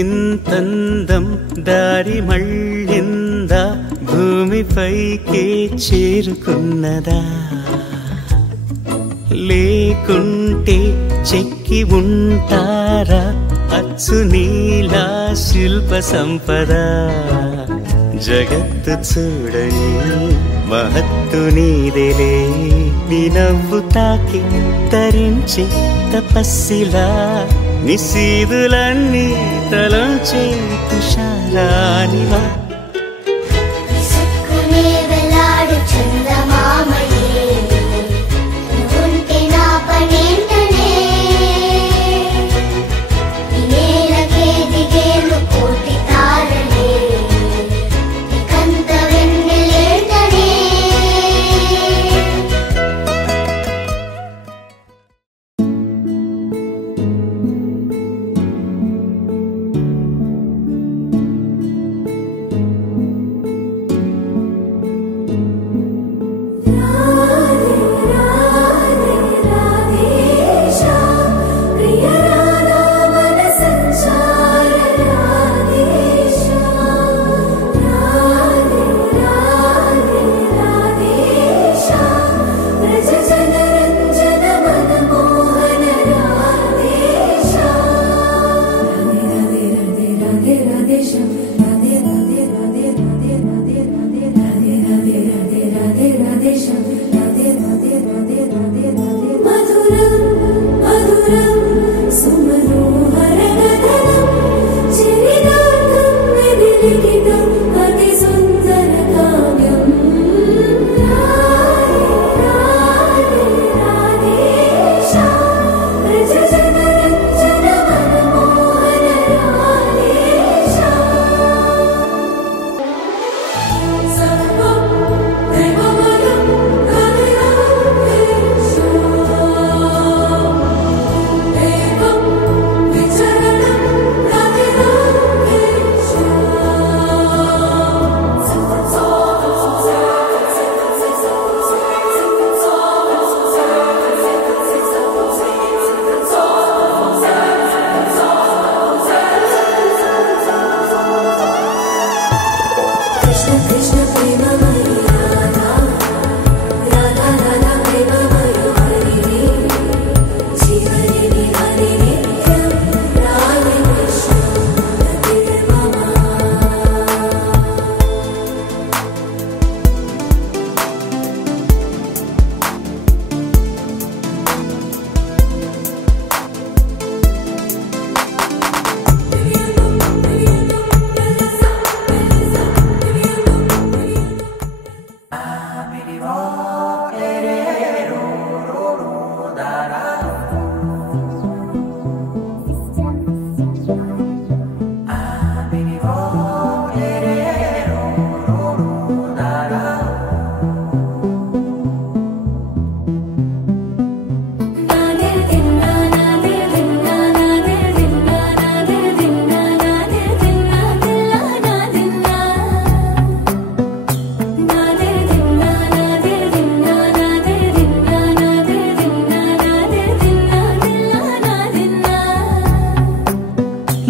ఇంతందం దారి మళ్ళిందా భూమిపైకే చేరుకున్నదా లేకుంటే చెక్కి ఉంటారా అచ్చు నీలా శిల్ప సంపద జగత్తు చూడని మహత్తు నీదేలే నీ నవ్వు తాకి తరించి తపస్సిలా నిశీదులన్నీ తలంచే తుషారానివా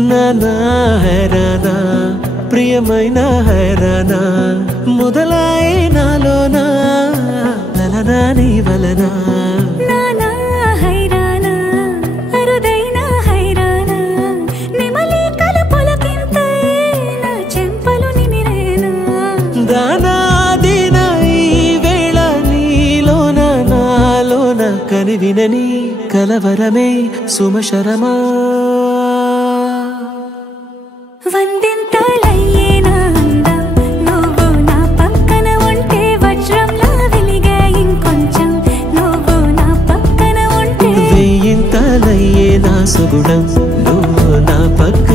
నానా హైరానా ప్రియమైన హైరానా మొదలాయే నాలోనా లలనా నీ వలనా నానా హైరానా అరుదైన హైరానా నిమలి కలపులకింతై నా చెంపలు నిమిరేనా దానాదిన ఈ వేళ నీలోన నాలోన కనివినని కలవరమే సుమశరమా వందింతలయ్యేనా అందం నువ్వు నా పక్కన ఉంటే వజ్రంలా వెలిగే ఇంకొంచెం నువ్వు నా పక్కన ఉంటే వెయ్యింతలయ్యేనా సుగుణం నువ్వు నా పక్కన